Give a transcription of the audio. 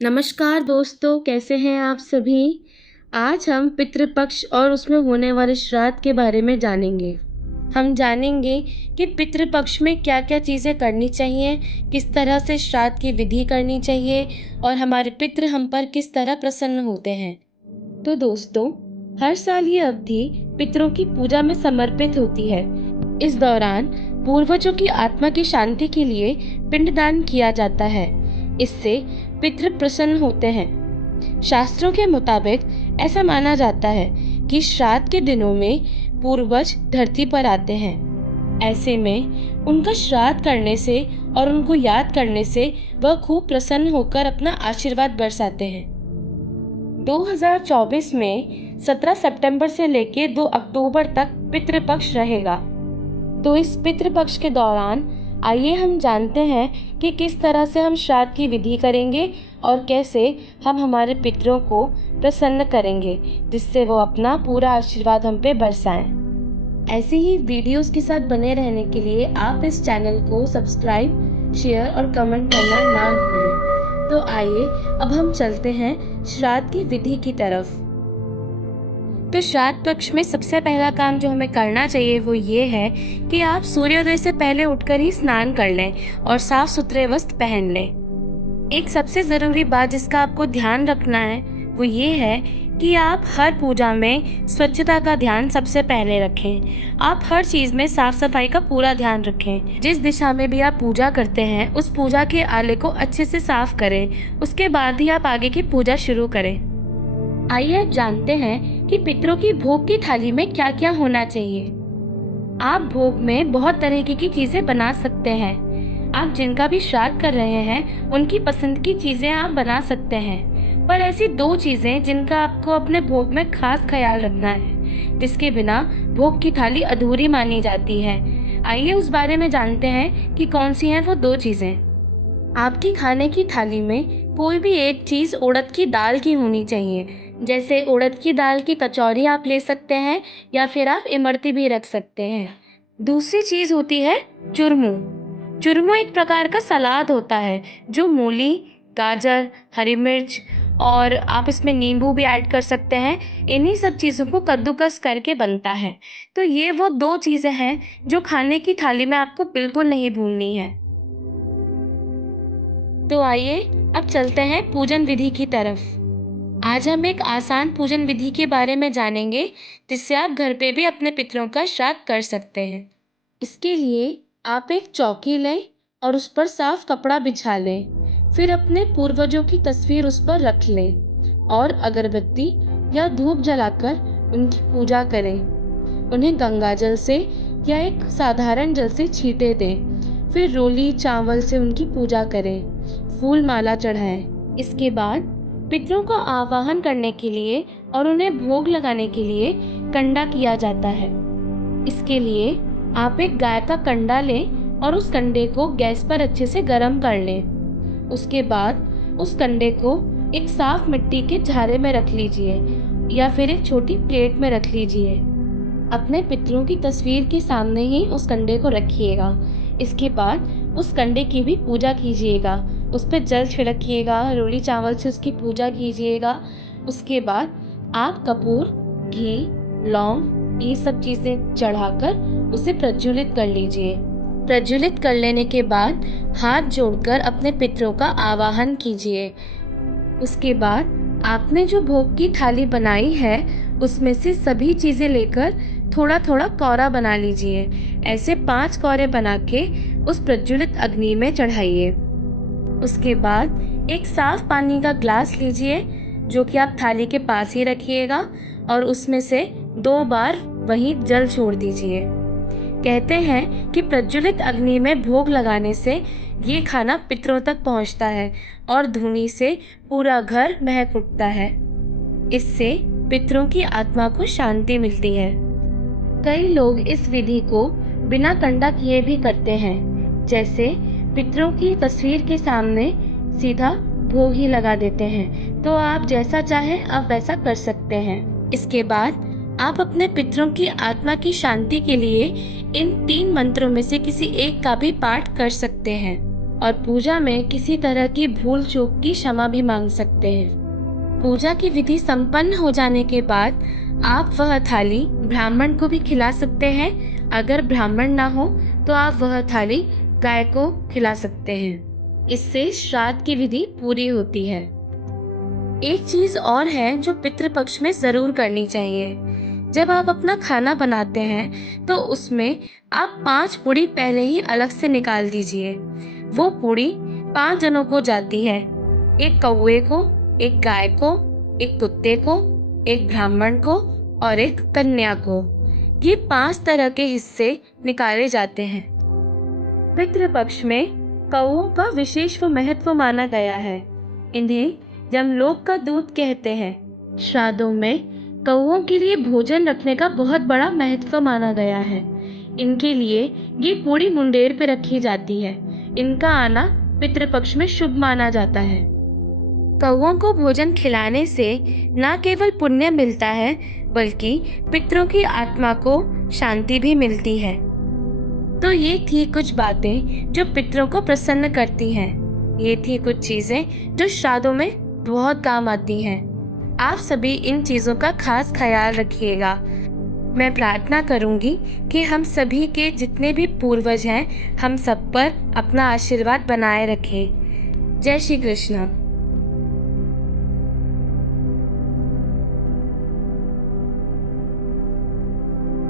नमस्कार दोस्तों, कैसे हैं आप सभी? आज हम पितृपक्ष और उसमें होने वाले श्राद्ध के बारे में जानेंगे। हम जानेंगे कि पितृपक्ष में क्या-क्या चीज़ें करनी चाहिए, किस तरह से श्राद्ध की विधि करनी चाहिए और हमारे पितृ हम पर किस तरह प्रसन्न होते हैं। तो दोस्तों, हर साल ये अवधि पितरों की पूजा में समर्पित होती है। इस दौरान पूर्वजों की आत्मा की शांति के लिए पिंडदान किया जाता है। इससे पितृ प्रसन्न होते हैं। शास्त्रों के मुताबिक ऐसा माना जाता है कि श्राद्ध के दिनों में पूर्वज धरती पर आते हैं। ऐसे में उनका श्राद्ध करने से और उनको याद करने से वह खूब प्रसन्न होकर अपना आशीर्वाद बरसाते हैं। 2024 में 17 सितंबर से लेकर 2 अक्टूबर तक पितृपक्ष रहेगा। तो इस पितृपक्ष के दौरान आइए हम जानते हैं कि किस तरह से हम श्राद्ध की विधि करेंगे और कैसे हम हमारे पितरों को प्रसन्न करेंगे, जिससे वो अपना पूरा आशीर्वाद हम पे बरसाएं। ऐसी ही वीडियोस के साथ बने रहने के लिए आप इस चैनल को सब्सक्राइब, शेयर और कमेंट करना ना भूलें। तो आइए अब हम चलते हैं श्राद्ध की विधि की तरफ। तो श्राद्ध पक्ष में सबसे पहला काम जो हमें करना चाहिए वो ये है कि आप सूर्योदय से पहले उठकर ही स्नान कर लें और साफ सुथरे वस्त्र पहन लें। एक सबसे ज़रूरी बात जिसका आपको ध्यान रखना है वो ये है कि आप हर पूजा में स्वच्छता का ध्यान सबसे पहले रखें। आप हर चीज़ में साफ सफाई का पूरा ध्यान रखें। जिस दिशा में भी आप पूजा करते हैं उस पूजा के आले को अच्छे से साफ करें। उसके बाद ही आप आगे की पूजा शुरू करें। आइए अब जानते हैं कि पितरों की भोग की थाली में क्या क्या होना चाहिए। आप भोग में बहुत तरीके की चीजें बना सकते हैं। आप जिनका भी श्राद्ध कर रहे हैं उनकी पसंद की चीजें आप बना सकते हैं, पर ऐसी 2 चीजें जिनका आपको अपने भोग में खास ख्याल रखना है, जिसके बिना भोग की थाली अधूरी मानी जाती है। आइए उस बारे में जानते हैं कि कौन सी हैं वो 2 चीजें। आपकी खाने की थाली में कोई भी एक चीज़ उड़द की दाल की होनी चाहिए। जैसे उड़द की दाल की कचौरी आप ले सकते हैं या फिर आप इमरती भी रख सकते हैं। दूसरी चीज़ होती है चुरमू। चुरमू एक प्रकार का सलाद होता है जो मूली, गाजर, हरी मिर्च और आप इसमें नींबू भी ऐड कर सकते हैं। इन्हीं सब चीज़ों को कद्दूकस करके बनता है। तो ये वो 2 चीज़ें हैं जो खाने की थाली में आपको बिल्कुल नहीं भूलनी है। तो आइए अब चलते हैं पूजन विधि की तरफ। आज हम एक आसान पूजन विधि के बारे में जानेंगे जिससे आप घर पे भी अपने पितरों का श्राद्ध कर सकते हैं। इसके लिए आप एक चौकी लें और उस पर साफ कपड़ा बिछा लें। फिर अपने पूर्वजों की तस्वीर उस पर रख लें और अगरबत्ती या धूप जलाकर उनकी पूजा करें। उन्हें गंगा जल से या एक साधारण जल से छींटे दें। फिर रोली चावल से उनकी पूजा करें, फूल माला चढ़ाएं। इसके बाद पितरों का आवाहन करने के लिए और उन्हें भोग लगाने के लिए कंडा किया जाता है। इसके लिए आप एक गाय का कंडा लें और उस कंडे को गैस पर अच्छे से गर्म कर लें। उसके बाद उस कंडे को एक साफ मिट्टी के झारे में रख लीजिए या फिर एक छोटी प्लेट में रख लीजिए। अपने पितरों की तस्वीर के सामने ही उस कंडे को रखिएगा। इसके बाद उस कंडे की भी पूजा कीजिएगा। उस पर जल छिड़किएगा, रोली चावल से उसकी पूजा कीजिएगा। उसके बाद आप कपूर, घी, लौंग ये सब चीज़ें चढ़ाकर उसे प्रज्वलित कर लीजिए। प्रज्वलित कर लेने के बाद हाथ जोड़कर अपने पितरों का आवाहन कीजिए। उसके बाद आपने जो भोग की थाली बनाई है उसमें से सभी चीज़ें लेकर थोड़ा थोड़ा कौरा बना लीजिए। ऐसे 5 कौरे बना के उस प्रज्वलित अग्नि में चढ़ाइए। उसके बाद एक साफ पानी का ग्लास लीजिए जो कि आप थाली के पास ही रखिएगा और उसमें से 2 बार वहीं जल छोड़ दीजिए। कहते हैं कि प्रज्वलित अग्नि में भोग लगाने से ये खाना पितरों तक पहुंचता है और धुनी से पूरा घर महक उठता है। इससे पितरों की आत्मा को शांति मिलती है। कई लोग इस विधि को बिना कंडा किए भी करते हैं, जैसे पितरों की तस्वीर के सामने सीधा भोग ही लगा देते हैं। तो आप जैसा चाहें आप वैसा कर सकते हैं। इसके बाद आप अपने पितरों की आत्मा की शांति के लिए इन 3 मंत्रों में से किसी एक का भी पाठ कर सकते हैं। और पूजा में किसी तरह की भूल चूक की क्षमा भी मांग सकते हैं। पूजा की विधि संपन्न हो जाने के बाद आप वह थाली ब्राह्मण को भी खिला सकते हैं। अगर ब्राह्मण ना हो तो आप वह थाली गाय को खिला सकते हैं। इससे श्राद्ध की विधि पूरी होती है। एक चीज और है जो पितृपक्ष में जरूर करनी चाहिए। जब आप अपना खाना बनाते हैं तो उसमें आप 5 पूड़ी पहले ही अलग से निकाल दीजिए। वो पूड़ी 5 जनों को जाती है। एक कौवे को, एक गाय को, एक कुत्ते को, एक ब्राह्मण को और एक कन्या को। ये 5 तरह के हिस्से निकाले जाते हैं। पितृपक्ष में कौओं का विशेष महत्व माना गया है। इन्हें यमलोक का दूत कहते हैं। श्राद्धों में कौओं के लिए भोजन रखने का बहुत बड़ा महत्व माना गया है। इनके लिए ये पूरी मुंडेर पे रखी जाती है। इनका आना पितृपक्ष में शुभ माना जाता है। कौओं को भोजन खिलाने से न केवल पुण्य मिलता है बल्कि पितरों की आत्मा को शांति भी मिलती है। तो ये थी कुछ बातें जो पितरों को प्रसन्न करती हैं। ये थी कुछ चीजें जो श्राद्धों में बहुत काम आती हैं। आप सभी इन चीजों का खास ख्याल रखिएगा। मैं प्रार्थना करूंगी कि हम सभी के जितने भी पूर्वज हैं, हम सब पर अपना आशीर्वाद बनाए रखें। जय श्री कृष्ण।